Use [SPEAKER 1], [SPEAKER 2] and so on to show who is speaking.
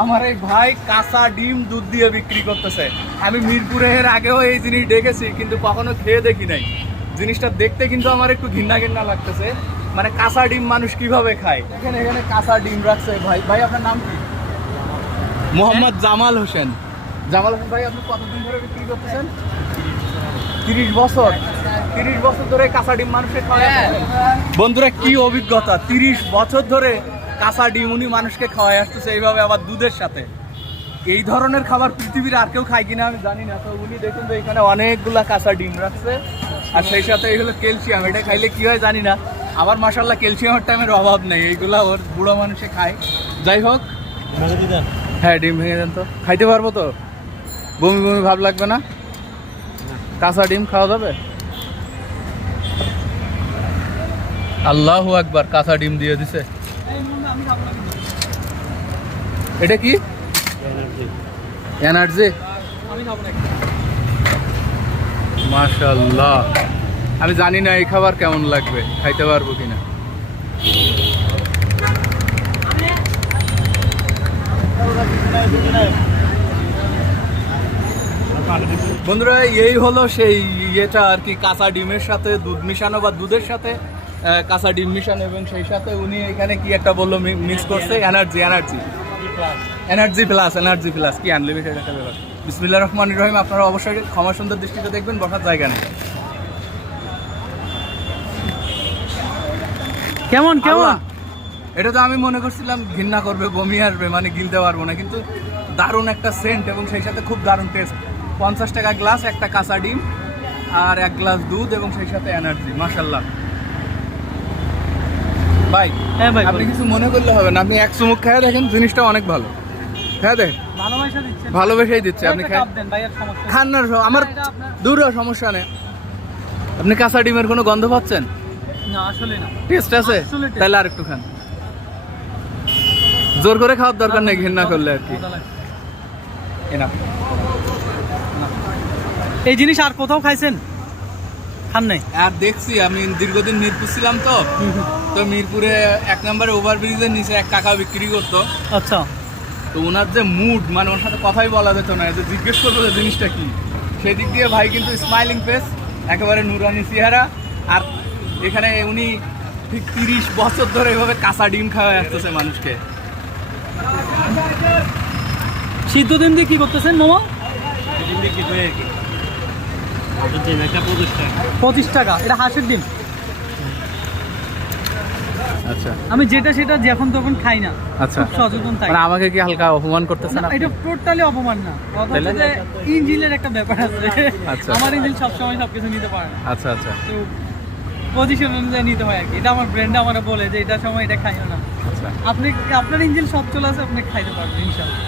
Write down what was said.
[SPEAKER 1] আমার এই ভাই কাঁচা ডিম দুধ দিয়ে বিক্রি করতেছে। আমি মিরপুরে এর আগেও এই জিনিস দেখেছি কিন্তু কখনো খেয়ে দেখি নাই। জিনিসটা দেখতে কিন্তু আমার একটু ঘৃণা ঘৃণা লাগতেছে। মানে কাঁচা ডিম মানুষ কীভাবে খায়? এখানে এখানে কাঁচা ডিম রাখছে ভাই। ভাই আপনার নাম কি? মোহাম্মদ জামাল হোসেন। জামাল হোসেন ভাই আপনি কতদিন ধরে বিক্রি করতেছেন? তিরিশ বছর। তিরিশ বছর ধরে কাঁচা ডিম মানুষকে খাওয়ায় বন্ধুরা কি অভিজ্ঞতা। তিরিশ বছর ধরে কাঁচা ডিম উনি মানুষকে খাওয়াই আসতেছে এইভাবে আবার দুধের সাথে। এই ধরনের খাবার পৃথিবীর আর কেউ খায় কিনা আমি জানি না, তো উনি দেখুন তো এখানে অনেকগুলা কাঁচা ডিম রাখছে। আর সেই সাথে এগুলো ক্যালসিয়াম, এটা খাইলে কী হয় জানি না। আবার মাসাল্লাহ ক্যালসিয়ামের টাইমের অভাব নেই, এইগুলা ওর বুড়ো মানুষে খায়। যাই হোক। হ্যাঁ ডিম ভেঙে দেন তো। খাইতে পারব তো? বমি বমি ভাব লাগবে না? কাঁচা ডিম খাওয়া যাবে? আল্লাহ একবার কাঁচা ডিম দিয়ে দিছে। এটা কি? এনার্জি। মাশাল্লাহ আমি জানি না এই খাবার কেমন লাগবে খাইতে পারব কিনা। বন্ধুরা এই হলো সেই ইয়েটা আর কি কাঁচা ডিমের সাথে দুধ মিশানো বা দুধের সাথে। কাঁচা ডিম মিশানো এবং সেই সাথে উনি এখানে কি একটা বলল মিক্স করছে? Energy energy energy plus energy plus কি আনলিমিটেড একটা ব্যাপার। বিসমিল্লাহ রহমান রহিম আপনারা অবশ্যই ক্ষমা সুন্দর দৃষ্টিতে দেখবেন বসার জায়গা নেই।
[SPEAKER 2] কেমন কেমন?
[SPEAKER 1] এটা তো আমি মনে করছিলাম ঘৃণা করবে বমি আসবে মানে গিলতে পারব না কিন্তু দারুণ একটা সেন্ট এবং সেই সাথে খুব দারুণ টেস্ট পঞ্চাশ টাকা গ্লাস একটা কাঁচা ডিম আর এক গ্লাস দুধ এবং সেই সাথে এনার্জি মাশাল্লাহ ভাই
[SPEAKER 2] হ্যাঁ ভাই
[SPEAKER 1] আপনি কিছু মনে করলে হবে না। আপনি এক চুমুক খেয়ে দেখেন জিনিসটা অনেক ভালো। হ্যাঁ দেখ ভালোবেসেই দিচ্ছে। আপনি খান না আমার
[SPEAKER 2] এটা
[SPEAKER 1] দূর সমস্যা নেই। আপনি কাঁচা ডিমের কোনো গন্ধ পাচ্ছেন?
[SPEAKER 2] না আসলে না।
[SPEAKER 1] টেস্ট আছে? তাহলে আর একটু খান। জোর করে খাওয়ার দরকার নেই ঘৃণা করলে আর কি।
[SPEAKER 2] এই জিনিস আর কোথাও খাইছেন? নাই?
[SPEAKER 1] আর দেখছি আমি দীর্ঘদিন মিরপুর ছিলাম তো। তো মিরপুরে এক নম্বরে ওভারব্রিজের নিচে এক কাকা বিক্রি করতো।
[SPEAKER 2] আচ্ছা।
[SPEAKER 1] তো ওনার যে মুড মানে ওর সাথে কথাই বলা যেত না যে জিজ্ঞেস করব যে জিনিসটা কি। সেই দিক দিয়ে ভাই কিন্তু স্মাইলিং ফেস একেবারে নুরানি চেহারা। আর এখানে উনি ঠিক তিরিশ বছর ধরে এভাবে কাঁচা ডিম খাওয়া আসতেছে মানুষকে।
[SPEAKER 2] সিদ্ধ দিন দিয়ে কি করতেছেন মোমো? পঁচিশ টাকা এটা হাঁসের ডিম।
[SPEAKER 1] আচ্ছা।
[SPEAKER 2] আমি যেটা সেটা যখন তখন খাই না।
[SPEAKER 1] আচ্ছা।
[SPEAKER 2] সচেতন থাকি
[SPEAKER 1] মানে আমাকে কি হালকা অপমান করতেছেন
[SPEAKER 2] এটা টোটালি অপমান না। যে ইঞ্জিনের একটা ব্যাপার আছে।
[SPEAKER 1] আচ্ছা।
[SPEAKER 2] আমার ইঞ্জিন সবসময় সবকিছু নিতে পারে না।
[SPEAKER 1] আচ্ছা আচ্ছা।
[SPEAKER 2] তো পজিশন অনুযায়ী নিতে হয় আর কি। এটা আমার ব্র্যান্ডে আমার বলে যে এটা সময় এটা খাইও না।
[SPEAKER 1] আচ্ছা।
[SPEAKER 2] আপনি আপনার ইঞ্জিন সব চলে আছে আপনি খাইতে পারবেন ইনশাল্লাহ।